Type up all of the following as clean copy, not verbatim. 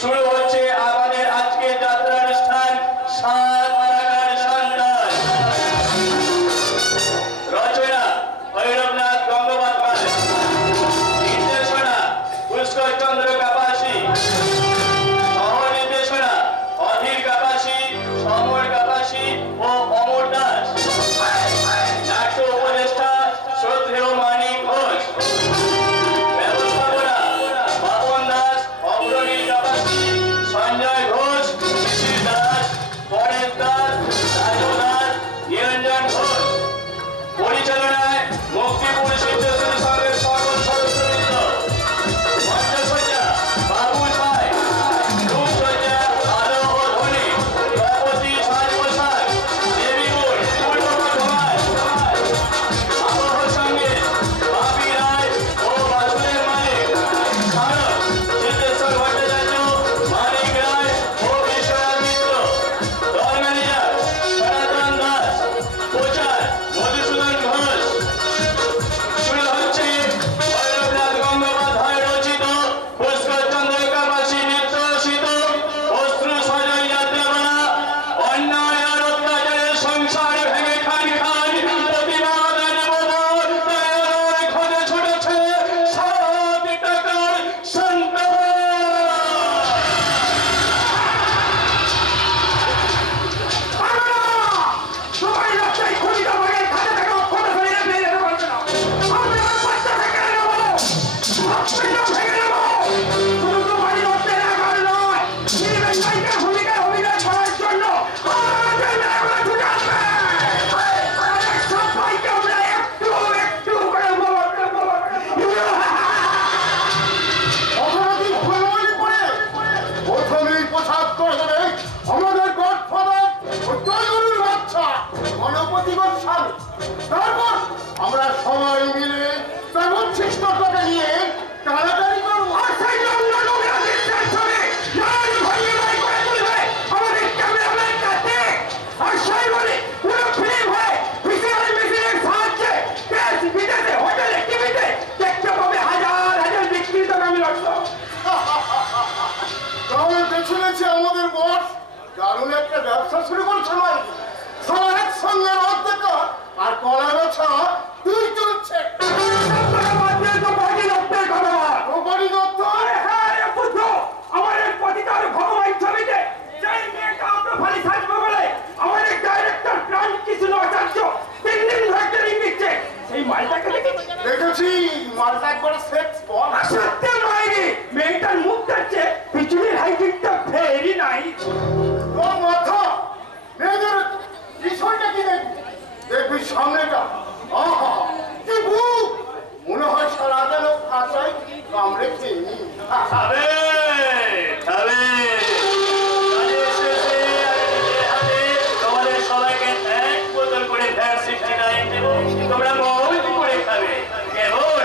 শুরু হচ্ছে আমাদের আজকের যাত্রা অনুষ্ঠান। সাত টাকার সন্তান। রচনা ভৈরবনাথ গঙ্গোপাধ্যায়, নির্দেশনা পুষ্কর চন্দ্র কাপাসী, সহ নির্দেশনা অধীর কাপাসী, সমর কাপাসী ও অমর দাস। নাট্য উপদেষ্টা শ্রদ্ধেয় মানিক ঘোষ। ব্যবস্থাপনা বাপন দাস, অগ্রণী কাপাসী, সঞ্জয় ঘোষ, শিশির দাস, পরেশ দাস, রাজু দাস, নিরঞ্জন ঘোষ। পরিচালনায় মুক্তিপুর সিদ্ধেশ্বরী সংঘের সকল সদস্যবৃন্দ। মঞ্চসজ্জা বাবু সাই, রূপসজ্জা আলো ও ধ্বনি প্রপতি সাজ পোশাক দেবীপুর পূর্ব বর্ধমান। আবহ সঙ্গে বাপি রায় ও বাসুদেব মালিক। স্মারক সিদ্ধেশ্বর ভট্টাচার্য, মানিক রায় ও বিশ্বনাথ মিত্র। দল ম্যানেজার সনাতন দাস। প্রচার মধুসূদন ঘোষ। শুরু হচ্ছে ভৈরবনাথ গঙ্গোপাধ্যায় রচিত, পুষ্কর চন্দ্র কাপাসী নির্দেশিত অশ্রু সজল যাত্রাপালা। অন্যায় আর অত্যাচারের সংসার ভেঙে খান খান প্রতিবাদ নিবেদন তার খোঁজে ছুটেছে সাত টাকার সন্তান। সবাই রাস্তায় খুঁজিটা ভাগের খাতে থেকে অক্ষত ফেলে ফেলে যেতে পারবে না। আমি আমার বাচ্চা থেকে নেবো, সবকিছু ভেঙে নেবো। শুধু তো বাড়ি করতে লাগার নয়, নির্বাচন বাইকের ভূমিকায় অভিনয় করার জন্য আমাদের মেলাগুলো ছুটে আসবে। আমাদের সবাইকে আমরা একটু একটু করে অপরাধী ভুলভুলি করে প্রথমেই পোশাক করে দেবে আমাদের গডফাদার ও জয়গুরুর বাচ্চা গণপতি গোস্বামী। তারপর আমরা সবাই মিলে ব্যবচ্ছিষ্টটাকে নিয়ে তাড়াতাড়ি করবো। আর সেই জন্য নোংরা দৃশ্যের ছবি লাল ভঙ্গিমায় করে তুলবে আমাদের ক্যামেরাম্যান কাছে। আর সেই বলে পুরো ফিল্ম হয়ে ভিসিআর মেশিনের সাহায্যে দেশ বিদেশে হোটেলে টিভিতে দেখতে পাবে হাজার হাজার বিকৃত নামী দর্শক। তাহলে বেছে নিয়েছে আমাদের বস দারুণ একটা ব্যবসা শুরু করছে ভাই। সবাই একসঙ্গে অর্ধেক আর কলা বেছা দুই চলছে। আপনারা বাদ দিয়ে তো বাকি দপ্তরের কথা বল। ও বাড়ি দত্ত আরে হ্যাঁ রে বুদ্ধ, আমাদের পতিতার ভগবান ছবিতে যেই মেয়েটা আমরা ভারী সাজবে বলে আমাদের ডাইরেক্টর প্রাণ কৃষ্ণ আচার্য 3 দিন ধরে ট্রেনিং দিচ্ছে, সেই মালটাকে দেখেছি। দেখেছি মালটা একবার সেক্স বল। সত্যি মাইরি, মেয়েটার মুখ দেখছে পিছনের হাইটিংটা ভেরি নাইস। ও মাথা মেয়েদের বিষয়টা কি দেখবি? দেখবি সামনেটা। আহা কি বুক, মনে হয় সারা যেন খাঁচায় কামড়ে খেয়ে নি। খাবে খাবে। কাজের শেষে আমি নিজের হাতে তোমাদের সবাইকে এক বোতল করে ভ্যাট 69 দেব। তোমরা মৌজ করে খাবে। কেমন?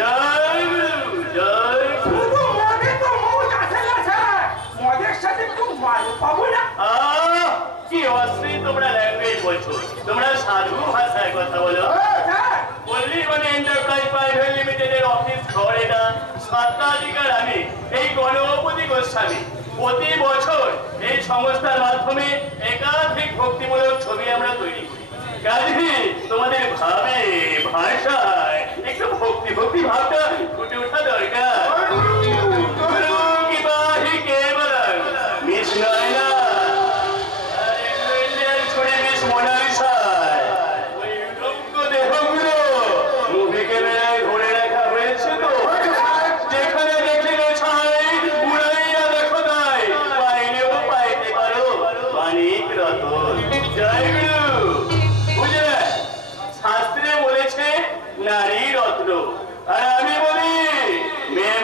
জয় গুরু, জয় গুরু। শুধু মদে তো মৌজ আসে না স্যার, মদের সাথে একটু মাল পাবো না? আহ, কি অশ্লীল তোমরা ল্যাঙ্গুয়েজ বলছো। তোমরা সাধু ভাষায় কথা বলো। স্যার পল্লী মানে এন্টারপ্রাইজ প্রাইভেট লিমিটেডের অফিস ঘর এটা। স্বত্বাধিকার আমি এই গণপতি গোস্বামী। প্রতি বছর এই সংস্থার মাধ্যমে একাধিক ভক্তিমূলক ছবি আমরা তৈরি করি। কাজে তোমাদের ভাবে ভাষায় একটু ভক্তি ভক্তি ভাবটা ফুটে ওঠা দরকার। গুরু কি বাহি কেবল মিস নয় না, আরে ইন্ডিয়ান ছড়ে মিস মোনালিসায় ওই রূপ দেহগুলো মুভি ক্যামেরায় ধরে রাখা হয়েছে তো। যেখানে দেখিলে ছাই উড়াইয়া দেখো তাই, পাইলেও পাইতে পারো মানিক রতন। জয় গুরু। বুঝলে, শাস্ত্রে বলেছে নারী রত্ন, আর আমি বলি মেয়ে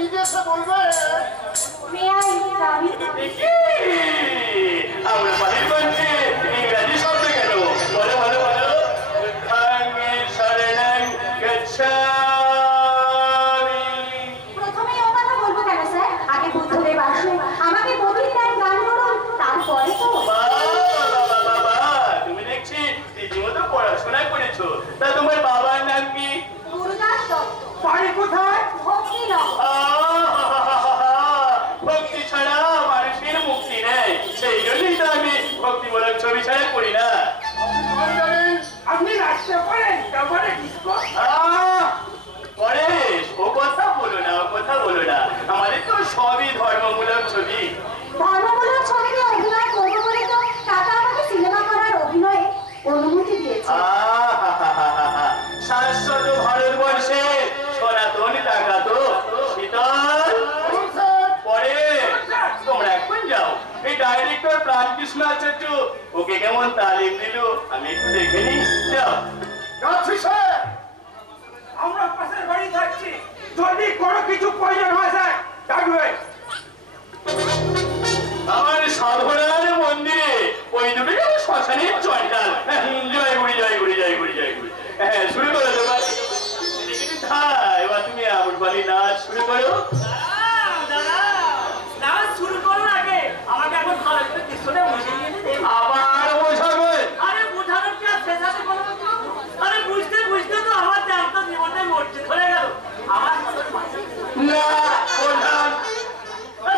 নিজে এসে বলবে। May I come in? কি? আমরা বাড়ির মধ্যে ইংরাজি শব্দ কেন? বলো বলো বলো। বুদ্ধাঙ্গে শরণং গচ্ছামি। প্রথমেই ও কথা বলবো কেন স্যার? আগে বুদ্ধদেব আসুন, আমাকে গভীর জ্ঞান দান করুন, তারপরে তো। বাবা, তুমি দেখছি রীতিমতো পড়াশোনা করেছো। তা তোমার বাবার নাম কি? গুরুদাস দত্ত, বাড়ি কোথায়? ভক্তিনগর। ভক্তি ছাড়া মানুষের মুক্তি নেই। সেই জন্যই তো আমি ভক্তিমূলক ছবি ছাড়া করি না। আপনি রাস্তা করেন, তারপরে ডিস্কো। পরেশ, ও কথা বলো না, ও কথা বলো না। আমাদের তো সবই ধর্মমূলক ছবি। ধর্মমূলক ছবিতে অভিনয় করবো বলে তো কাকা আমাকে সিনেমা করার অভিনয়ে অনুমতি দিয়েছে। শাশ্বত ভারতবর্ষে সনাতন টাকা তো শীতল। পরে তোমরা এখন যাও, এই ডাইরেক্টর প্রাণকৃষ্ণ আচার্য ওকে কেমন তালিম দিল আমি একটু দেখে নিই। যাও। যাচ্ছি স্যার। আমরা পাশের বাড়ি যাচ্ছি, যদি কোনো কিছু প্রয়োজন হয় স্যার ডাকবে। আমার সাধনার মন্দিরে ওই দুটো যেন শ্মশানের চন্ডাল। জয় গুড়ি জয় গুড়ি জয় গুড়ি জয় গুড়ি। হ্যাঁ, শুরু করো তোমার। এবার তুমি আমার বাড়ি নাচ শুরু করো। শুরু করুন আগে আমাকে এখন ভালো করে কৃষ্ণটা বুঝিয়ে নিয়ে দেন। আবার বোঝাবে। আরে বোঝানোর কি আর শেষ আছে বলো তো? আরে বুঝতে বুঝতে তো আমার জানতো জীবনটা মরছে ধরে গেল আমার না বোঝান।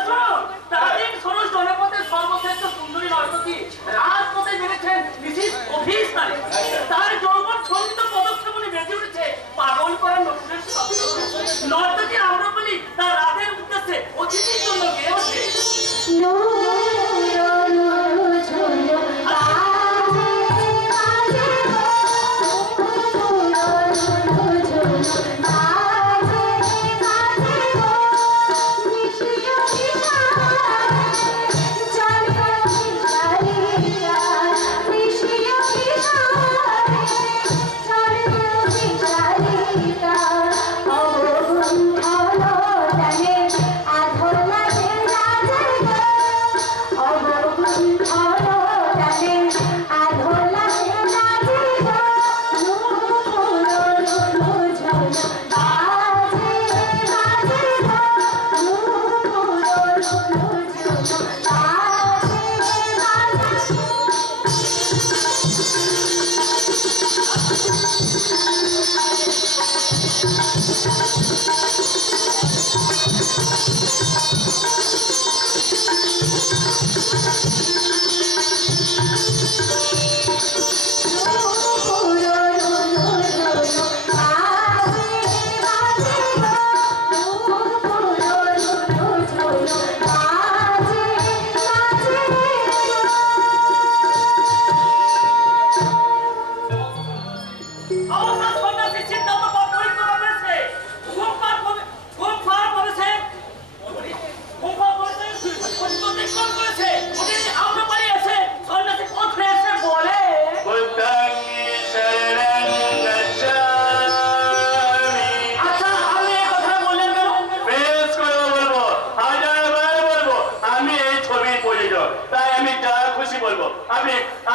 শোনো তাদের শোনো জনপথের সর্বশ্রেষ্ঠ সুন্দরী নর্তকী রাজপথে বেড়েছেন মিসিস অফিস তারে তার যৌবন ছন্দিত পদক্ষেপনে বেঁচে উঠেছে পাগল করার নতুনের শব্দ নর্তকী আমরা বলি তার রাতের উদ্দেশ্যে অতিথির জন্য গেয়ে ওঠে।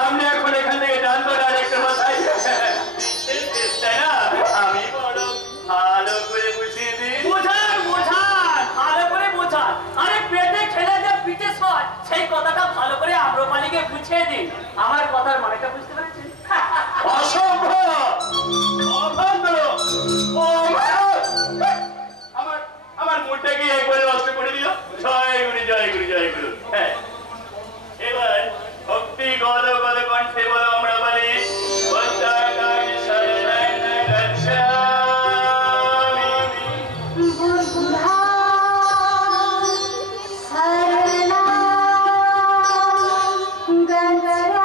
আপনি এখন এখান থেকে জানতো ডাইরেক্টর মশাই। তাই না? আমি বড় ভালো করে বুঝিয়ে দিই। বোঝান বোঝান ভালো করে বোঝান। আরে পেটে খেলে যে পিঠে সয় সেই কথাটা ভালো করে আম্রপালিকে বুঝিয়ে দিন। আমার কথার মানেটা বুঝতে পেরেছেন? অসভ্য, অভদ্র, আমার মুডটাকে একবারে নষ্ট করে দিল। জয় গুরু জয় গুরু জয় গুরু। হ্যাঁ, এবার ভক্তি গদ গদ কণ্ঠে বলো আমরা বলি বুদ্ধাঙ্গং শরণং গচ্ছামি। বুদ্ধা শরণং গচ্ছামি।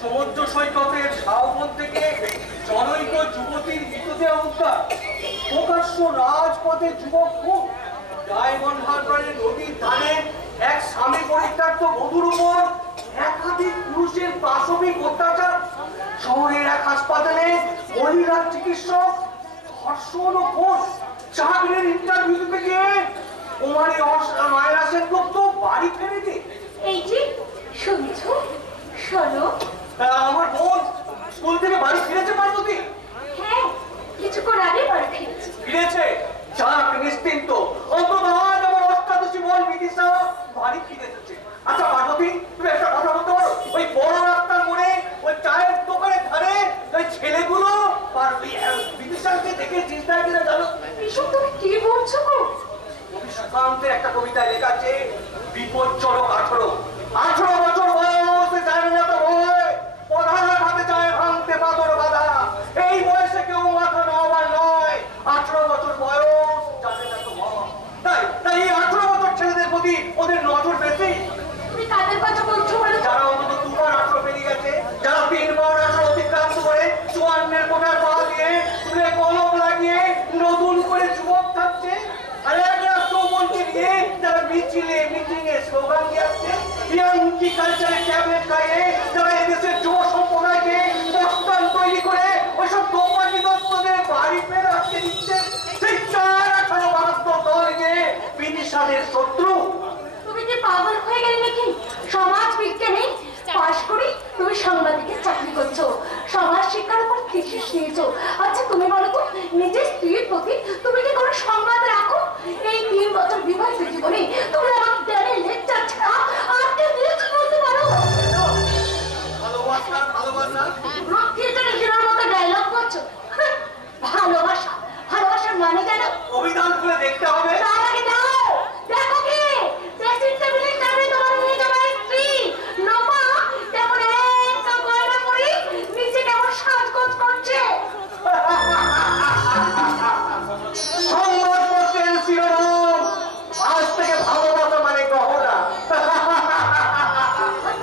সমুদ্র সৈকতের ঝাউবন থেকে জনৈক যুবতীর মৃতদেহ উদ্ধার, প্রকাশ্য রাজপথে যুবক খুন, ডায়মন্ড হারবারের নদীর ধারে এক স্বামী পরিত্যক্ত বধূর উপর একাধিক পুরুষের পাশবিক অত্যাচার, শহরের এক হাসপাতালে মহিলা চিকিৎসক ধর্ষণ ও খুন, চাকরির ইন্টারভিউ দিতে গিয়ে কুমারী মায়েরা সেনগুপ্ত বাড়ি ফেরে দিয়ে। এই যে শুনছো, শোনো। আমার বোন স্কুল থেকে বাড়ি ফিরেছে পার্বতী? হ্যাঁ, কিছুক্ষণ আগে বাড়ি ফিরেছি। ফিরেছে? যাক, নিশ্চিন্ত। অন্তত আজ আমার অষ্টাদশী বোন বিদিশা বাড়ি ফিরে এসেছে। আচ্ছা পার্বতী, তুমি একটা কথা বলতে পারো? ওই বড় রাস্তার মোড়ে ওই চায়ের দোকানের ধারে ওই ছেলেগুলো আর বিদিশাকে দেখে চিন্তায় কিনা জানো? এসব তুমি কি বলছো গো? কবি সুকান্তের একটা কবিতায় লেখা আছে, বিপজ্জনক 18 বছর বয়সে জানে না তো ভয়, প্রধানের হাতে যায় ভাঙতে পাথর বাঁধা। এই বয়সে কেউ মাথা নেওয়ার নয়, 18 বছর বয়স জানে না তো ভয়। তাই এই 18 বছর ছেলেদের প্রতি ওদের নজর বেশি। তুমি কাদের কথা বলছো বলো তো? যারা অন্তত 2 বার 18 পেরিয়ে গেছে, যারা 3 বার 18 অতিক্রান্ত করে 54 কোটার পা দিয়ে তুলে কলম লাগিয়ে নতুন করে যুবক থাকছে, আর একটা চৌবনকে নিয়ে যারা মিছিলে মিটিংয়ে স্লোগান দিচ্ছে, ইয়াংকি কালচারে ট্যাবলেট খাইয়ে যারা এদেশের যুব সম্প্রদায়কে বস্তান তৈরি করে ওইসব দোপাটি দত্তদের বাড়ি ফেরা আটকে দিচ্ছে, সেই 4-18 দলকে বিদিশাদের শত্রু। তুমি কি পাগল হয়ে গেলে নাকি? সমাজ বিজ্ঞানে পাশ করে তুমি সাংবাদিকের চাকরি করছো, সমাজ শিক্ষার উপর থিসিস নিয়েছো। আচ্ছা তুমি বলো তো, নিজের স্ত্রীর প্রতি তুমি কি কোনো সংবাদ রাখো? এই 3 বছর বিবাহিত জীবনে তুমি আমার জ্ঞানের লেকচার ছাড়া আর কি দিয়েছো বলতে পারো? ভালোবাসা রক্ষিতের হিরোর মতো ডায়লগ করছো। ভালোবাসা, ভালোবাসার মানে জানো? অভিধান খুলে দেখতে হবে। তার আগে দাও, দেখো কি ড্রেসিং টেবিলের সামনে তোমার নিয়ে যাওয়ার স্ত্রী নোমা কেমন একটা গয়না পরি নিচে কেমন সাজগোজ করছে। সংবাদপত্রের শিরোনাম, আজ থেকে ভালোবাসা মানে গহনা।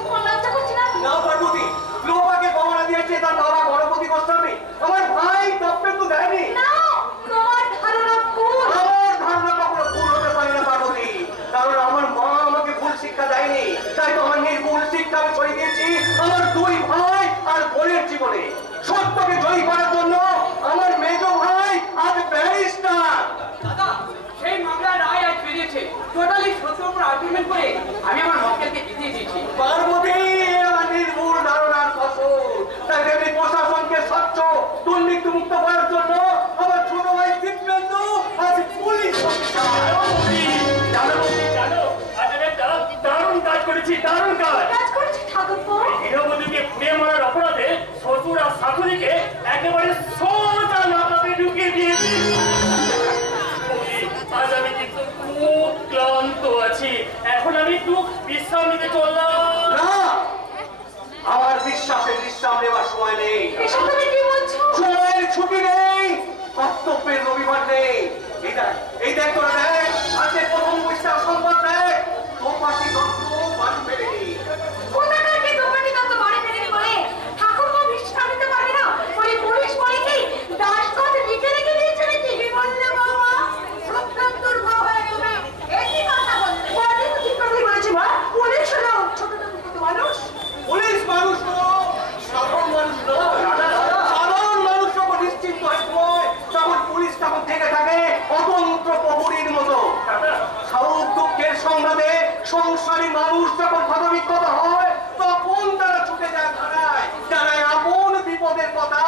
তোমার লজ্জা করছে না? না পার্বতী, লোপাকে গহনা দিয়েছে তার বাবা গণপতি গোস্বামী, আমার ভাই তপ্পেন্দু দেয়নি। না, তোমার ধারণা ভুল। আমার ধারণা কখনো ভুল হতে পারে না পার্বতী, কারণ আমার মা আমাকে ভুল শিক্ষা দেয়নি। তাই তো আমার নির্ভুল শিক্ষা আমি ছড়িয়ে দিয়েছি আমার 2 ভাই আর বোনের জীবনে। সত্যকে জয়ী করার জন্য আমার মেজ ভাই আজ ব্যারিস্টার। দাদা, সেই মামলার রায় আজ বেরিয়েছে। টোটালি সত্যের উপর আর্গুমেন্ট করে আমি আমার মক্কেলকে জিতিয়ে দিয়েছি। পার্বতী, আমার নির্ভুল ধারণার ফসল। তাই দেবী প্রশাসনকে স্বচ্ছ দুর্নীতিমুক্ত করার জন্য আমার ছোট ভাই দিব্যেন্দু আজ পুলিশ অফিসার। জানো আজ আমি একটা দারুণ কাজ করেছি, দারুণ কাজ। কাজ করেছে ঠাকুরপো। গৃহবধূকে পুড়িয়ে মারার অপরাধে শ্বশুর আর শাশুড়িকে একেবারে সোজা নাকাতে ঢুকিয়ে দিয়েছি। আজ আমি কিন্তু খুব ক্লান্ত আছি, এখন আমি একটু বিশ্রাম নিতে চললাম। না, আমার বিশ্বাসের বিশ্রাম নেওয়ার সময় নেই, এসব তুমি কি বলছো? সময়ের ছুটি নেই, কর্তব্যের রবিবার নেই। এই দেখ তোরা দেখ, আজকে প্রথম পৃষ্ঠার সংবাদ দেখ, দোপাটি দত্ত বাড়ি ফেরেনি। কোথাকারকে দোকানি কত বাড়ি ফেরেনি বলে ঠাকুরপো বিশ্রাম নিতে পারবে না? ওই পুলিশ বলে কি দাসগঞ্জ লিখে রেখে দিয়েছে নাকি? কি বললে বাবা? সত্যেন্দুর মা হয়ে গেলে একই কথা বলতে। বলে তো ঠিক কথাই বলেছি মা। পুলিশ হলো ছোট মানুষ। পুলিশ মানুষ নয়, সাধারণ মানুষ নয়। সাধারণ মানুষ যখন নিশ্চিন্ত হয়ে ঘুমোয়, তখন পুলিশ তখন থেকে থাকে অতন্ত্র প্রহরীর মতো। সুখ দুঃখের সংবাদে সংসারী মানুষ যখন ক্ষতবিক্ষত হয়, তখন তারা ছুটে যায় থানায়, জানায় আপন বিপদের কথা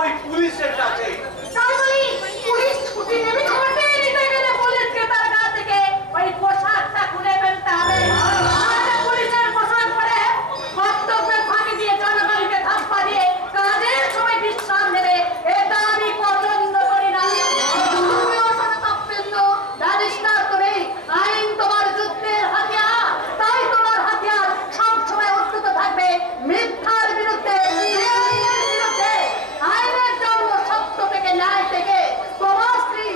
ওই পুলিশের কাছে। তাই বলি পুলিশ ছুটি নেবে ঘটে নিতে গেলে পুলিশকে তার গা থেকে ওই পোশাকটা খুলে ফেলতে হবে। আর পুলিশের পোশাক পরে কর্তব্যের ফাঁকি দিয়ে জনগণকে ধাপ্পা দিয়ে কাজের সময় বিশ্রাম নেবে, এটা আমি পছন্দ করি না। তুমিও শোনো তপ্পেন্দু, ব্যারিস্টার তুমি, আইন তোমার যুদ্ধের হাতিয়ার। তাই তোমার হাতিয়ার সবসময় উন্নত থাকবে মিথ্যার বিরুদ্ধে, বিরুদ্ধে। আইনের জন্য সত্য থেকে ন্যায় থেকে তোমার স্ত্রী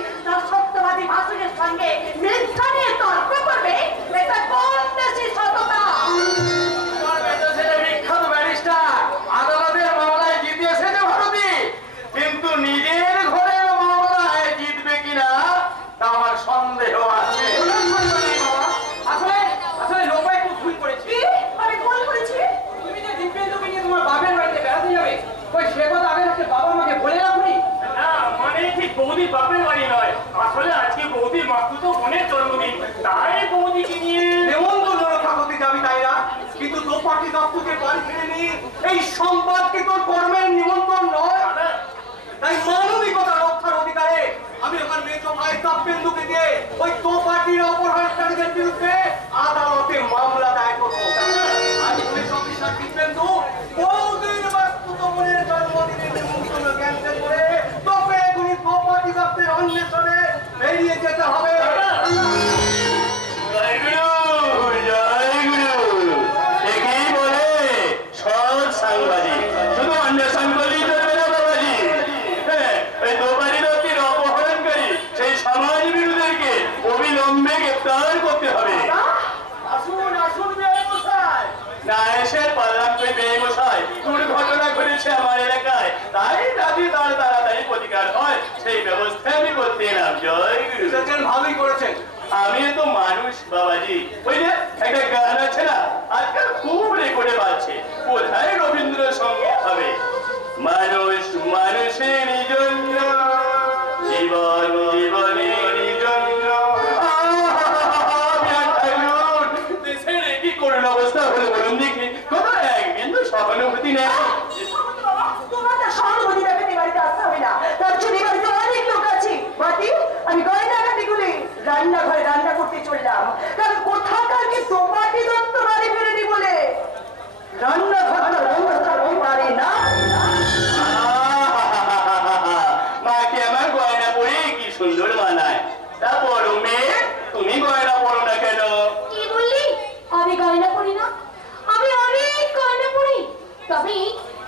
পার্টি দপ্তরকে বাড়ি ফিরে নিয়ে এই সংবাদ কি তোর কর্মের নিমন্ত্রণ নয়? তাই মানবিকতা রক্ষার অধিকারে আমি আমার মেজ ভাই তাপেন্দুকে দিয়ে ওই তো পার্টির অপহরণকারীদের বিরুদ্ধে আদালতে মামলা দায়ের করবো। আজ পুলিশ অফিসার দীপেন্দু বহুদিন বাস্তুত মনের জন্মদিনের নিমন্ত্রণ ক্যান্সেল করে তোকে এখনই তো পার্টি দপ্তরের অন্বেষণে বেরিয়ে যেতে হবে। জয় গুরু, জয় গুরু। একেই বলে সৎ সাংবাদিক। শুধু অন্বেষণ করলেই চলবে না বাবাজি। হ্যাঁ, ওই দোপারি দত্তির অপহরণকারী সেই সমাজ বিরোধীদেরকে অবিলম্বে গ্রেপ্তার করতে হবে। আসুন আসুন বিআই মশাই। না এসে পারলাম কই বেমশাই, দুর্ঘটনা ঘটেছে আমার এলাকায়, তাই দাবি তার তাড়াতাড়ি প্রতিকার হয় সেই ব্যবস্থা আমি করতে এলাম। জয় গুরু। এসেছেন, ভালোই করেছেন। আমি তো মানুষ বাবাজি। ওই যে একটা গান আছে না, আজকাল খুব রেকর্ডে বাজছে, কোথায় রবীন্দ্রসঙ্গীত হবে। মানুষ মানুষের জন্য, জীবন জীবনের জন্য। দেশের কি করুণ অবস্থা হলো বলুন দেখি, কোথাও এক বিন্দু সহানুভূতি নেই। তোমার না সহানুভূতি দেখাতে বাড়িতে আসতে হবে না, তার জন্য বাড়িতে অনেক লোক আছে। বাটি আমি গয়নাঘাটি গুলি রান্নাঘরে রান্না করতে চললাম, কারণ কোথাকার কি তোমাটি দত্ত বাড়ি ফেরেনি বলে রান্নাঘরটা রান্না করতে পারে না। মাকে আমার গয়না পরে কি সুন্দর মানায়। তা বড় মেয়ে, তুমি গয়না পরো না কেন? কি বললি? আমি গয়না পরি না? আমি অনেক গয়না পরি, তবে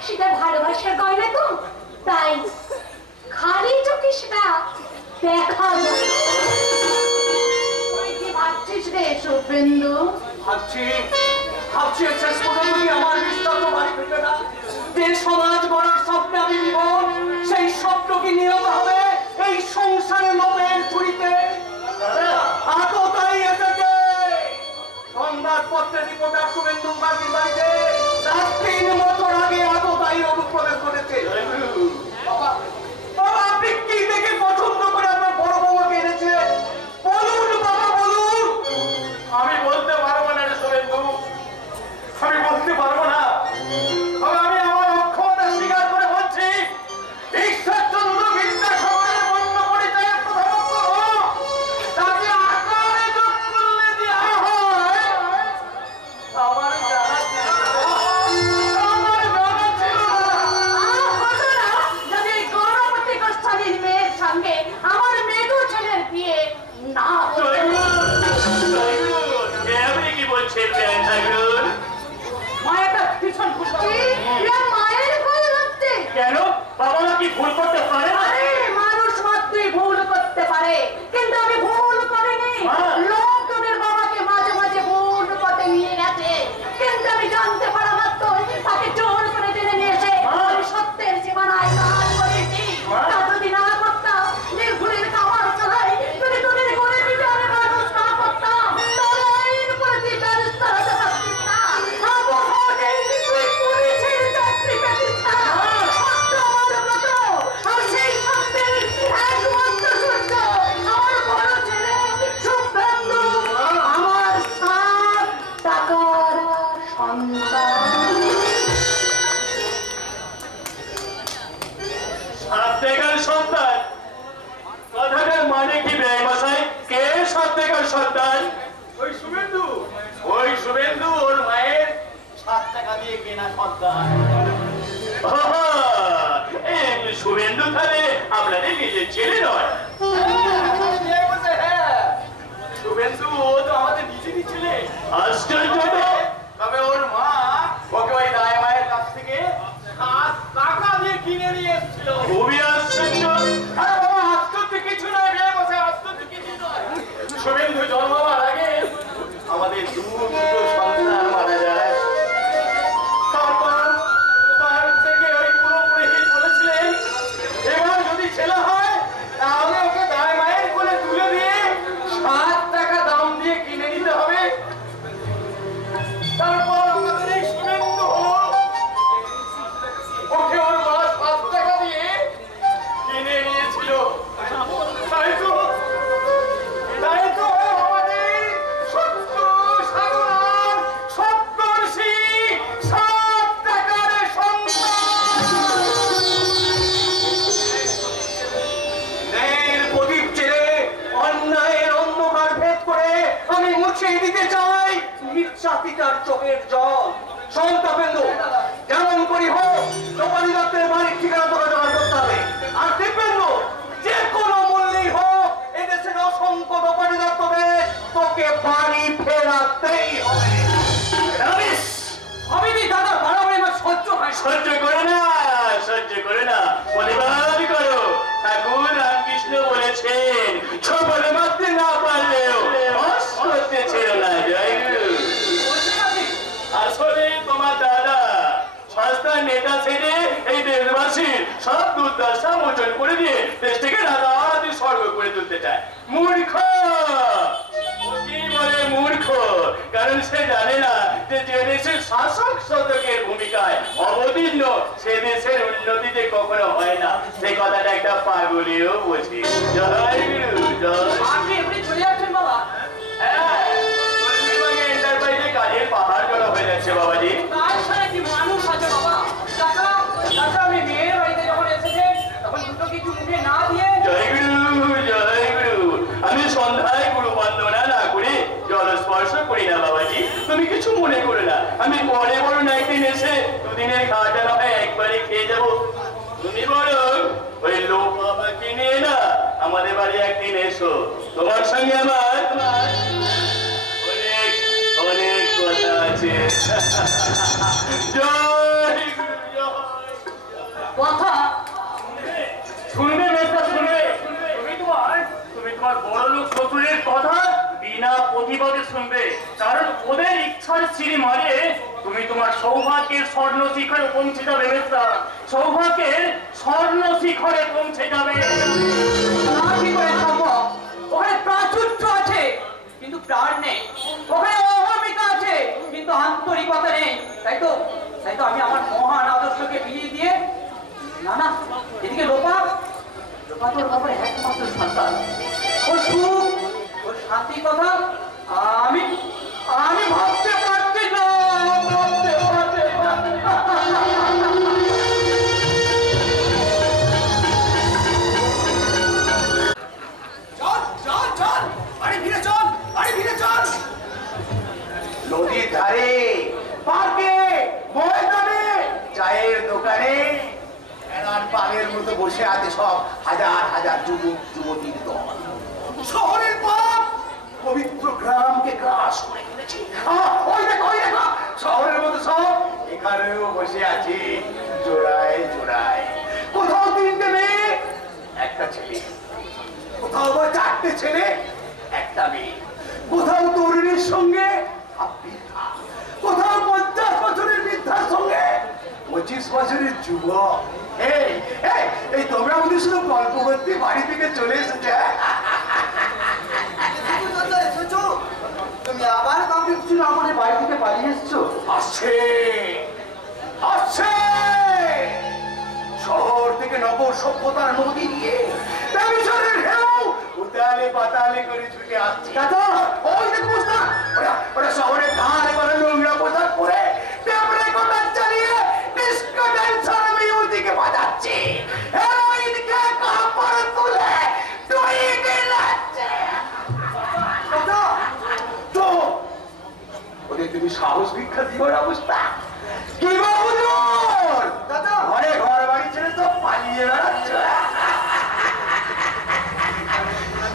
সেটা ভালোবাসার গয়না তো, তাই খালি চোখে সেটা দেখা যায়। তুই কি ভাবছিস রে শুভেন্দু? ভাবছি ভাবছি শেষ পর্যন্ত কি আমার বিশ্বাস বাড়ি ফিরবে না? যে সমাজ গড়ার স্বপ্নে আমি জীবন, সেই স্বপ্ন কি নিয়ত হবে এই সংসারে লোভের ছুরিতে? আততাই এসেছে। সংবাদপত্রের রিপোর্টার শুভেন্দু বাড়ির বাড়িতে রাত 3 বছর আগে আততাই অনুপ্রবেশ ঘটেছে। বাবা, বাবা, আপনি কি দেখে পছন্দ করে আপনার বড় বৌমাকে এনেছিলেন? বলুন বাবা, বলুন। আমি বলতে পারবো না রে শুভেন্দু, আমি বলতে পারবো না। তবে আমি আমার অক্ষমতা স্বীকার করে বলছি, ঈশ্বরচন্দ্র বিদ্যাসাগরের বন্য পরিচয়ের প্রধানত্ব তাকে আকারে যোগ করলে দেওয়া হয়। আমার জানা ছিল না। আমার জানা ছিল না। যদি গণপতি গোস্বামীর মেয়ের সঙ্গে আমার মেঘু ছেলের বিয়ে না হতো। আপনি কি বলছেন ঠাকুর? মায়াটা ভীষণ খুশি, মায়ের ভয় লাগছে। কেন বাবা কি ভুল করতে পারে না? আরে মানুষ মাত্রই ভুল করতে পারে, কিন্তু আমি ভুল করিনি। লোক তোদের বাবাকে মাঝে মাঝে ভুল পথে নিয়ে গেছে, কিন্তু আমি জানতে পারা মাত্র তাকে জোর করে টেনে নিয়ে এসে আমি সত্যের সীমানায় কাজ করেছি। তা যদি না করতাম, নির্ভুলের খাবার চালাই, যদি তোদের করে দিতে আমি মানুষ না করতাম, তাহলে আইন প্রতি ব্যবস্থা হতে পারতিস না। আবহাওয়ায় তুই পুলিশের চাকরি পেতিস না। সত্য আমার ব্রত, আর সেই সত্যের একমাত্র সত্য আমার বড় ছেলে শুভেন্দু, আমার 7 টাকার সন্তান। সত্যিকার সন্তান কথাটার মানে কি বেমশাই? কে সত্যিকার সন্তান? ওই শুভেন্দু, ওই শুভেন্দু ওর মায়ের 7 টাকা দিয়ে কেনা সন্তান। আহা, এই শুভেন্দু তাহলে আপনাদের নিজের ছেলে নয়? হ্যাঁ, শুভেন্দু ও তো আমাদের নিজেরই ছেলে। আশ্চর্য তো। তবে ওর মা ওকে ওই দায় মায়ের কাছ থেকে 7 টাকা দিয়ে কিনে নিয়ে এসেছিল। খুবই আশ্চর্য। আরে বাবা, আশ্চর্য কিছু নয় রে বসে, আশ্চর্য কিছু নয়। শুভেন্দু জন্মাবার আগে আমাদের দুটো সন্তান মারা যায়। তারপর তার থেকে ওই পুরোপুরি বলেছিলেন, এবার যদি ছেলে হয় তাহলে ওকে দায় মায়ের কোলে তুলে দিয়ে 7 টাকা দাম দিয়ে কিনে নিতে হবে। তারপর আমাদের এই শুভেন্দু হলো, ওকে ওর মা 7 টাকা দিয়ে কিনে মুছিয়ে দিতে চাই নির্যাতিতার চোখের জল। সন্তাপেন্দু, যেমন করি হোক দোকানি দত্তের বাড়ির ঠিকানা তোকে জোগাড় করতে হবে। আর দিব্যেন্দু, যে কোনো মূল্যেই হোক এদেশের অসংখ্য দোকানি দত্তদের তোকে বাড়ি ফেরাতেই হবে। রমেশ, আমি কি দাদা বাড়াবাড়ি আমার সহ্য হয়? সহ্য করে না, সহ্য করে না, প্রতিবাদ করো। ঠাকুর রামকৃষ্ণ বলেছেন, ছবলে মারতে না পারলেও বশ করতে ছিল না। জয় গুরু। আসলে তোমার দাদা সস্তার নেতা ছেড়ে এই দেশবাসীর সব দুর্দশা মোচন করে দিয়ে দেশটাকে রাতারাতি স্বর্গ করে তুলতে চায়। মূর্খ, কি বলে মূর্খ? কারণ সে জানে না যে যে দেশের শাসক শতকের ভূমিকায় অবতীর্ণ সে দেশের উন্নতি যে কখনো হয় না, সেই কথাটা একটা পাগলেও বোঝে। জয় গুরু, জয়। আপনি এমনি চলে যাচ্ছেন বাবা? হ্যাঁ, পশ্চিমবঙ্গে এন্টারপ্রাইজে কাজের পাহাড় জড়ো হয়ে যাচ্ছে বাবাজি। কাজ ছাড়া কি মানুষ আছে বাবা? কাকা, কাকা, আমি মেয়ের বাড়িতে যখন এসেছেন তখন দুটো কিছু মুখে না দিয়ে জয় গুরু, জয় গুরু। আমি সন্ধ্যায় গুরু বন্দনা না করে জলস্পর্শ করি না বাবাজি, তুমি কিছু মনে করে না। আমি পরে বড় না একদিন এসে দুদিনের খাওয়াটা না হয় একবারে খেয়ে যাবো। তুমি বলো ওই লোক বাবাকে নিয়ে না আমাদের বাড়ি একদিন এসো, তোমার সঙ্গে আমার অনেক অনেক কথা আছে। জয় গুরু, জয়। কথা শুনবে মেজদা, শুনবে। তুমি তোমার বড় লোক শ্বশুরের কথা বিনা প্রতিবাদে শুনবে, কারণ ওদের ইচ্ছার সিঁড়ি মারিয়ে তুমি তোমার সৌভাগ্যের স্বর্ণ শিখরে পৌঁছে যাবে মেজদা, সৌভাগ্যের স্বর্ণ শিখরে পৌঁছে যাবে। না কি করে সম্ভব? ওখানে প্রাচুর্য আছে কিন্তু প্রাণ নেই, ওখানে অহমিকা আছে কিন্তু আন্তরিকতা নেই। তাই তো আমি আমার মহান আদর্শকে বিলিয়ে দিয়ে না না এদিকে লোপা তোর ব্যাপারে একমাত্র সন্তান, ওর সুখ ওর শান্তির কথা আমি আমি ভাবতে পারছি না, ভাবতে পারছি না। চল চল চল, বাড়ি ফিরে চল, বাড়ি ফিরে চল। নদীর ধারে, পার্কে, ময়দানে, চায়ের দোকানে এনার পালের মতো বসে আছে সব হাজার হাজার যুবক যুবতীর দল। শহরের পাপ পবিত্র গ্রামকে গ্রাস করে ফেলেছে। ওই দেখো, ওই দেখো, শহরের মতো সব এখানেও বসে আছে জোড়ায় জোড়ায়। কোথাও 3টে মেয়ে, একটা ছেলে, কোথাও বা 4টে ছেলে, একটা মেয়ে, কোথাও তরুণীর সঙ্গে বৃদ্ধা, কোথাও 50 বছরের বৃদ্ধার সঙ্গে 25 বছরের যুবক। এই তোমরা আমাদের শুধু গল্প করতে বাড়ি থেকে চলে এসেছে? তুমি আবার কাউকে কিছু না আমাদের বাড়ি থেকে পালিয়ে এসছো? আসছে আসছে, শহর থেকে নগর সভ্যতার নদী দিয়ে ব্যভিচারের ঢেউ উতালে পাতালে করে ছুটে আসছে। দাদা, ওই দেখো না, ওরা শহরের ধারে করে নোংরা পোশাক পরে টেপরে কোটার চালিয়ে ডিস্কো ড্যান্সার মিউজিকে বাজাচ্ছে, হেরোইনকে কাপড় তুলে টুইটে নাচছে। দাদা, তো ওদের তুমি সাহস ভিক্ষা দিবার অবস্থা কি বাবুজোর? দাদা, ঘরে ঘর বাড়ি ছেড়ে তো পালিয়ে বেড়াচ্ছে।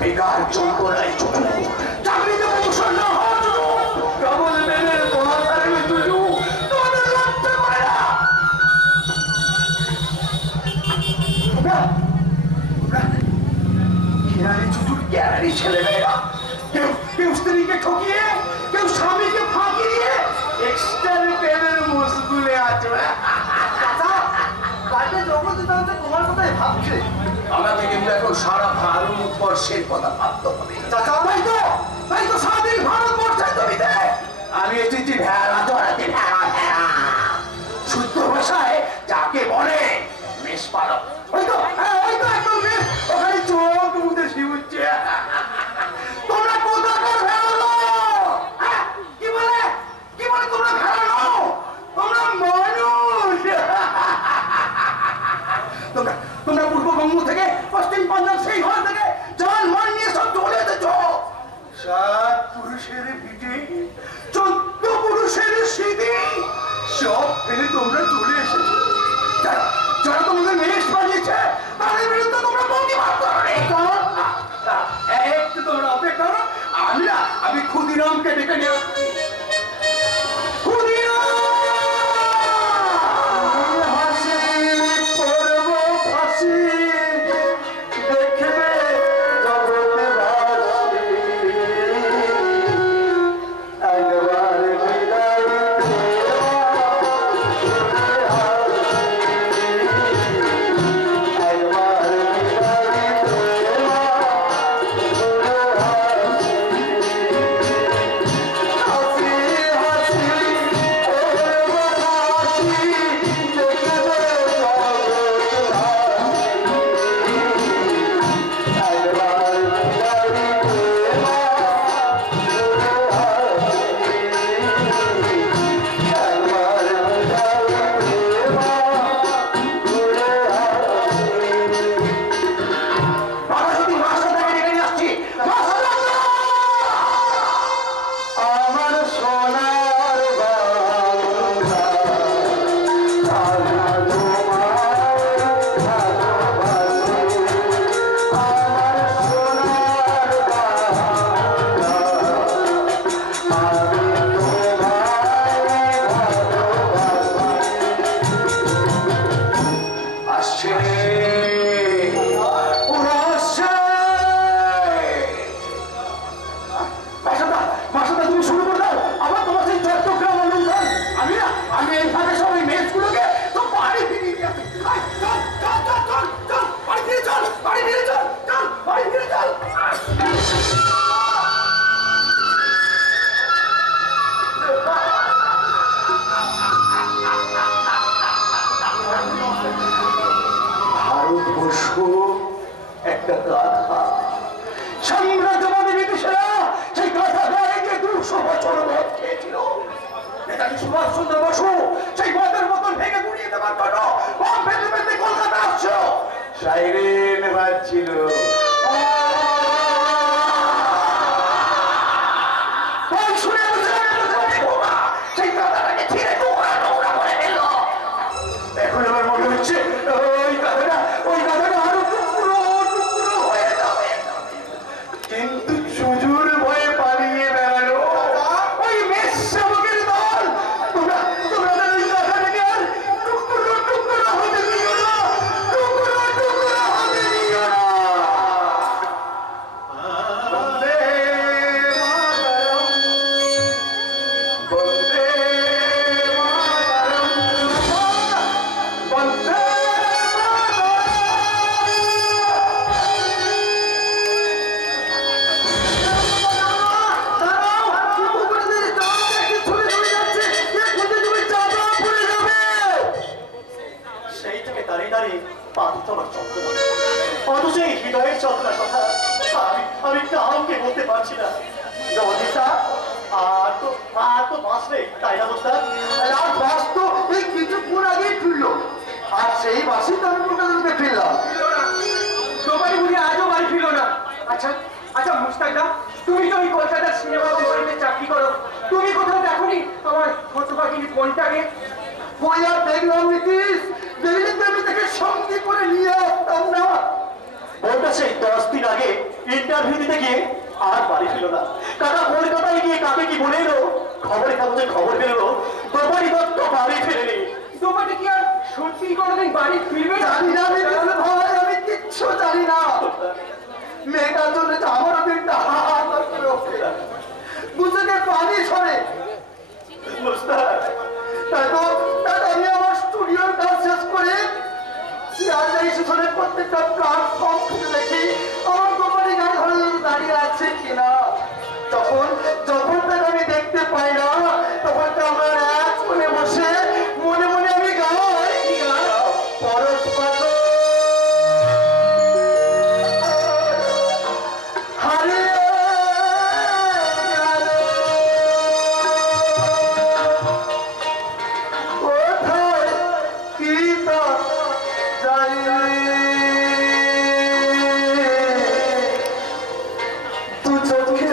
বেকার যন্ত্রণায় চুটু, চাকরিতে প্রমোশন না হওয়া চুটু, ডবল বেলের মহাসারের চুটু, তোমাদের লজ্জা করে না? গ্যারারি চুটুর গ্যারারি ছেলেমেয়েরা কেউ স্ত্রীকে ঠকিয়ে, কেউ স্বামীকে ফাঁকি দিয়ে এক্সট্রা পেনের মুশগুলে আছে। কাজে জগতে তাহলে তোমার কথাই ভাবছে। আমাকে কিন্তু এখন সারা ভারতবর্ষের কথা ভাবতে হবে। তাই তো স্বাধীন ভারতবর্ষের জমিতে আমি এসেছি ভেড়া চড়াতে। ভেড়া ভেড়া শুদ্ধ ভাষায় যাকে বলে মেষ পালক। ওই তো একদম মেষ, ওখানে চোখ মুখে শিবুচ্ছে। তোমরা কোথাকার ভেড়ালো? কি বলে তোমরা ভেড়ালো? তোমরা মানুষ। তোমরা পূর্ববঙ্গ থেকে, পশ্চিম পাঞ্জাব, সেই ঘর থেকে জাল মান নিয়ে সব চলে এসেছো। ফেলে তোমরা চলে এসেছো। যারা তোমাদের মেষ বানিয়েছে তাদের বিরুদ্ধে তোমরা প্রতিবাদ করো। একটু তোমরা অপেক্ষা করো, আমি ক্ষুদিরামকে ডেকে নিয়ে আসছি। একটা গাধা, সাম্রাজ্যবাদী ব্রিটিশেরা সেই গাধা গায়ে গিয়ে 200 বছর মদ খেয়েছিল। নেতাজি সুভাষ চন্দ্র বসু সেই মদের বোতল ভেঙে গুড়িয়ে দেওয়ার জন্য বম ফেলতে ফেলতে কলকাতা আসছিল, সাইরেন বাজছিল। সেই গাধাটাকে ছিঁড়ে টুকরা টুকরা করে দিল। এখন আমার মনে হচ্ছে ওই গাধাটা আরো টুকরো টুকরো হয়ে যাবে, কিন্তু সুজুর ভয়ে পালিয়ে বেড়ালো ওই মেষশাবকের দল। তোমরা ওই গাধাটাকে আর টুকরো টুকরো হতে দিও না, টুকরো টুকরো হতে দিও না। বন্দে মাতরম, বন্দে মাতরম, বন্দে সেই থেকে দাঁড়িয়ে দাঁড়িয়ে পাথর চন্দ্র, অথচ এই হৃদয়ের চন্দ্রার কথা আমি কাউকে বলতে পারছি না। জগদীশা আর তো বাস নেই, তাই না বলতে? আর বাস তো এই কিছুক্ষণ আগেই ফিরলো, আর সেই বাসই তো আমি কলকাতাতে ফিরলাম। তোমারই বুঝি আজও বাড়ি ফিরলো না? আচ্ছা আচ্ছা মুস্তাকদা, তুমি তো ওই কলকাতার সিনেমা কোম্পানিতে চাকরি করো, তুমি কোথাও দেখোনি আমার ছোটবাগিনী কোনটাকে? ওই আর দেখলাম নীতিশ, দেখলে আমি তাকে সঙ্গে করে নিয়ে আসতাম না। বলতে সেই 10 দিন আগে ইন্টারভিউ দিতে গিয়ে আর বাড়ি ফিরল না। কাকা কলকাতায় গিয়ে কাকে কি বলে এলো, খবরের কাগজে খবর বেরোলো দ্রৌপদী দত্ত বাড়ি ফেরেনি। দ্রৌপদী কি আর সত্যি কোনোদিন বাড়ি ফিরবে? জানি না ভাই, আমি কিচ্ছু জানি না। মেয়েটার জন্য আমারও দিনটা হাহাকার করে ওঠে, দুজনে পানি ছড়ে। তাই আমি আমার স্টুডিওর কাজ শেষ করে প্রত্যেকটা প্ল্যাটফর্ম খুঁজে দেখি আমার কোম্পানি গাড়ি ধরে দাঁড়িয়ে আছে কিনা। যখন তাকে আমি দেখতে পাই না, তখন তো আমার এক মনে বসে মনে মনে আমি গাই পরশ পাগল হারিয়ে গেল, কোথায় কি তা জানি তু চোখে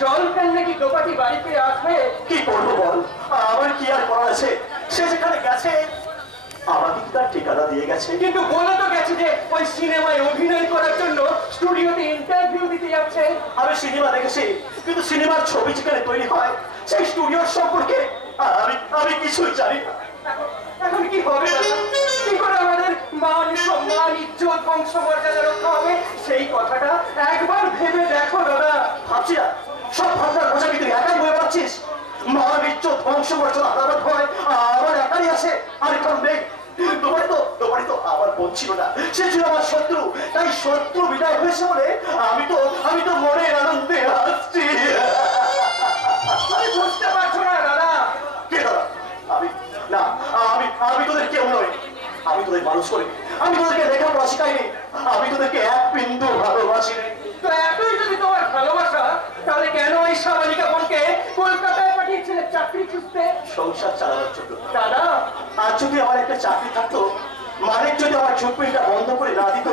জল ফেললে কি দোপাটি বাড়ি ফিরে আসবে? কি করবো বল, আমার কি আর করার আছে? সে যেখানে গেছে আমাকে কি তার ঠিকানা দিয়ে গেছে? কিন্তু বলে তো গেছে যে ওই সিনেমায় অভিনয় করার জন্য স্টুডিওতে ইন্টারভিউ দিতে যাচ্ছে। আমি সিনেমা দেখেছি, কিন্তু সিনেমার ছবি যেখানে তৈরি হয় সেই স্টুডিওর সম্পর্কে আমি কিছুই জানি না। এখন কি হবে দাদা? কি করে আমাদের মান সম্মান ইজ্জত বংশমর্যাদা রক্ষা হবে সেই কথাটা একবার ভেবে দেখো দাদা। ভাবছি না, সব ভাবনার বোঝা কি তুই একাই বয়ে পাচ্ছিস? মান ইজ্জত বংশমর্যাদা আদালত হয় আমার একাই আছে, আর কারণ নেই। তোমারই তো আমার বোন ছিল না, সে ছিল আমার শত্রু। তাই শত্রু বিদায় হয়েছে বলে আমি তো মনের আনন্দে আসছি। তুমি বুঝতে পারছো না দাদা? কে দাদা? আমি তোদের কেউ নই। আমি তোদের মানুষ করি, আমি তোদেরকে লেখাপড়া শিখাইনি, আমি তোদেরকে এক বিন্দু ভালোবাসি। তো এতই যদি তোমার ভালোবাসা, তাহলে কেন এই সামালিকা বোনকে কলকাতায় পাঠিয়েছিলে চাকরি খুঁজতে? সংসার চালানোর জন্য। দাদা, আর যদি আমার একটা চাকরি থাকতো, মালিক যদি আমার ঝুঁকপিটা বন্ধ করে না দিত,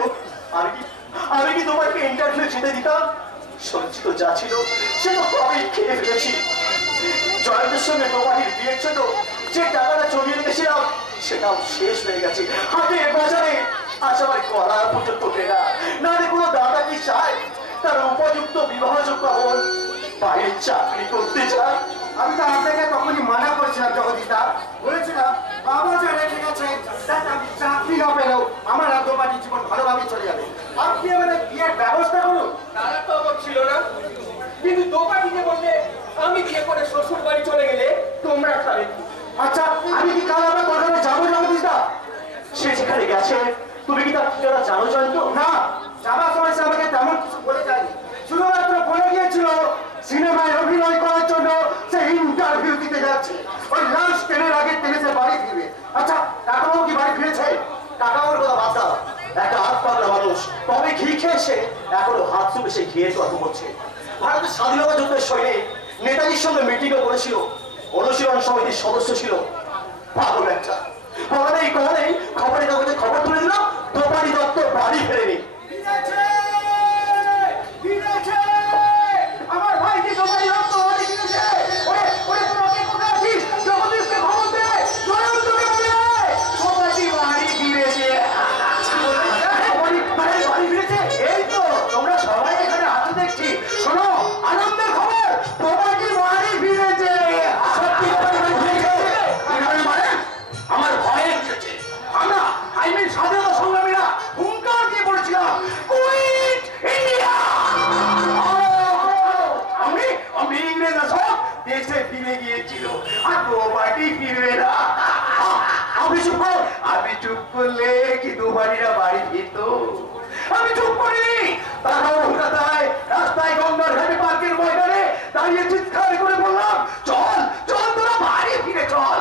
আমি কি তোমাকে ইন্টারভিউ যেতে দিতাম? সঞ্চিত যা ছিল সে তো কবেই খেয়ে ফেলেছি। জয়ন্তের সঙ্গে তোমাদের বিয়ের জন্য যে টাকাটা জমিয়ে রেখেছিলাম সেটাও শেষ হয়ে গেছে। হাতে বাজারে আজ আমার গলা পর্যন্ত টেকা না রে। কোনো দাদা কি চায় তার উপযুক্ত বিবাহযোগ্য হন বাইরে চাকরি করতে চায়? আমি তো আপনাকে তখনই মানা করছিলাম জগদীশদা, বলেছিলাম বাবা যা রেখে গেছে তাতে আমি চাকরি না পেলেও আমার আর দোপাটি জীবন ভালোভাবে চলে যাবে। আপনি আমাদের বিয়ের ব্যবস্থা করুন। তারা তো অবাক ছিল না, কিন্তু দোপাটিকে বললে আমি বিয়ে করে শ্বশুর বাড়ি চলে গেলে তোমরা খাবে কি? আচ্ছা, আমি কি কাল আপনার কলকাতা যাবো জগদীশদা? সে যেখানে গেছে তুমি কি তার ঠিকানা জানো? জয়ন্ত না, যাবার সময় সে আমাকে তেমন কিছু বলে যায়নি, শুধুমাত্র বলে গিয়েছিল সিনেমায় অভিনয় করার জন্য সে ইন্টারভিউ দিতে যাচ্ছে। ওই লাস্ট ট্রেনের আগে ট্রেনে সে বাড়ি ফিরবে। আচ্ছা, টাকাও কি বাড়ি ফিরেছে? টাকা ওর কথা বাদ দাও। একটা হাত পাগলা মানুষ তবে ঘি খেয়েছে, এখনো হাত চুপে সে ঘিয়ের গল্প করছে। ভারতের স্বাধীনতা যুদ্ধের সৈনিক নেতাজির সঙ্গে মিটিংও করেছিল, অনুশীলন সমিতির সদস্য ছিল। পাগল একটা। কখনেই খবরের কাগজে খবর তুলে দিল দোপাটি দত্ত বাড়ি ফেরেনি। আমার ভাই যে দোপাটি রক্ত বাড়ি ফিরেছে। ওরে তোমাকে কোথায় আছিস? জগদীশকে খবর দে, জয়ন্তকে বলে দোপাটি বাড়ি ফিরেছে। বাড়ি ফিরেছে? এই তো তোমরা সবাই এখানে আছো দেখছি। শোনো, আনন্দের খবর, দোপাটি বাড়ি ফিরেছে। সত্যি দোপাটি বাড়ি ফিরেছে? মানে আমার ভয়ে ফিরেছে। আমরা স্বাধীনতা সংগ্রামীরা হুঙ্কার দিয়ে পড়েছিলাম, কুইট ইন্ডিয়া। আমি ইংরেজরা সব দেশে ফিরে গিয়েছিল, আর দোপাটি ফিরবে না। আমি চুপ করলে কি দোপাটিরা বাড়ি ফিরত? আমি চুপ করিনি। তারাও কলকাতায় রাস্তায় গঙ্গার ঘাটে পার্কের ময়দানে দাঁড়িয়ে চিৎকার করে বললাম, চল চল তোরা বাড়ি ফিরে চল।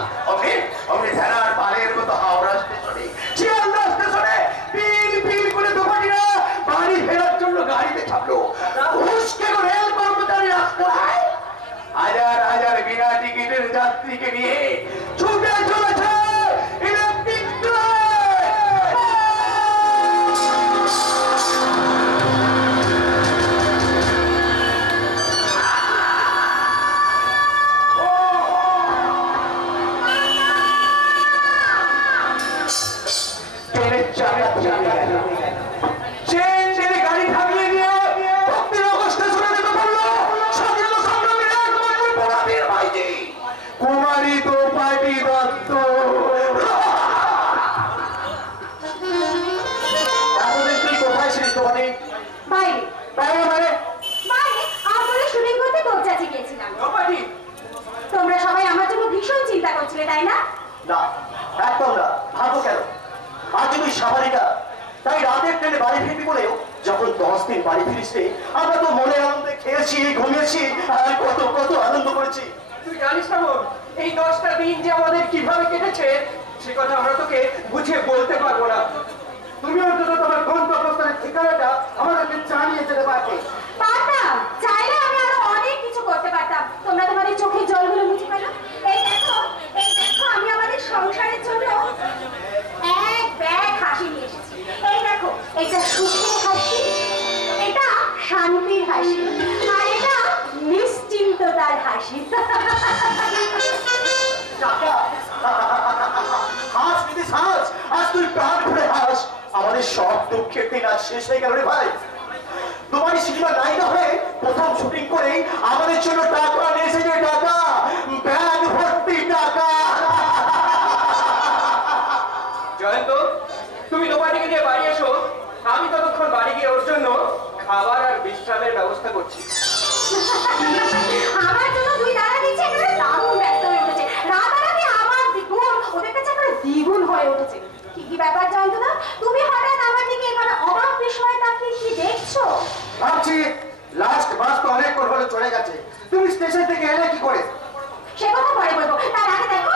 অমনি ধারার পালের মতো হাওড়া স্টেশনে, শিয়ালদা স্টেশনে পিল পিল করে দোপাটিরা বাড়ি ফেরার জন্য গাড়িতে ছাপলো। হুসকে রেল কর্মচারী রাস্তায় হাজার হাজার বিনা টিকিটের যাত্রীকে নিয়ে ছুটে চলেছে ইলেকট্রিক ট্রেন। ট্রেনের চাকা ট্রেন টেনে গাড়ি থামিয়ে দিয়ে ভক্তিনগর স্টেশনে নেমে পড়লো স্বাধীনতা সংগ্রামীরা একমাত্র পরাধীর ভাইজি কুমারী দোপাটি দত্ত। এতদিন তুই কোথায় ছিলিস দোপাটি? বাইরে বাইরে মানে? বাইরে আমরা শুটিং করতে তোরচাচি গিয়েছিলাম। দোপাটি, তোমরা সবাই আমার জন্য ভীষণ চিন্তা করছিলে, তাই না? না, একদম না। ভাবো কেন? আজ তুই সামারিকা, তাই রাতের ট্রেনে বাড়ি ফিরবি বলেও যখন 10 দিন বাড়ি ফিরিস আমরা তো মনে আনন্দে খেয়েছি, ঘুমিয়েছি, আর কত কত আনন্দ করেছি। তুই জানিস না বোন, এই 10টা দিন যে আমাদের কিভাবে কেটেছে সে কথা আমরা তোকে বুঝিয়ে বলতে পারবো না। তুমি অন্তত তোমার গন্তব্যস্থলের ঠিকানাটা আমাদেরকে জানিয়ে যেতে পারবে। পারতাম, চাইলে আমি আরো অনেক কিছু করতে পারতাম। তোমরা তোমাদের চোখের জলগুলো মুছে ফেলো। এই দেখো আমি আমাদের সংসারের জন্য এক ব্যাগ হাসি নিয়ে এসেছি। এই দেখো, এটা সুখের হাসি, এটা শান্তির হাসি, আর এটা আর হাসি। টাকা হাস নিতে হাস, আজ তুই প্রাণ ভরে হাস। আমাদের সব দুঃখের দিন আজ শেষ হয়ে গেল রে ভাই। তোমার সিনেমা নায়িকা হয়ে প্রথম শুটিং করে আমাদের জন্য টাকা নিয়ে এসেছে, টাকা, ব্যাগ ভর্তি টাকা। জয়ন্ত, তুমি দোপাটিকে নিয়ে বাড়ি এসো, আমি ততক্ষণ বাড়ি গিয়ে ওর জন্য খাবার আর বিশ্রামের ব্যবস্থা করছি। আমার জন্য দুই দাঁড়া দিচ্ছে, একেবারে দারুণ ব্যস্ত হয়ে উঠেছে। রাতারাতি আমার দ্বিগুণ, ওদের কাছে একেবারে দ্বিগুণ হয়ে উঠেছে। কি ব্যাপার জয়ন্তদা, তুমি হঠাৎ আমার দিকে এখানে অবাক বিস্ময় তাকিয়ে কি দেখছো? ভাবছি লাস্ট বাস তো অনেক হলো চলে গেছে, তুমি স্টেশন থেকে এলে কি করে? সে কথা পরে বলবো, তার আগে দেখো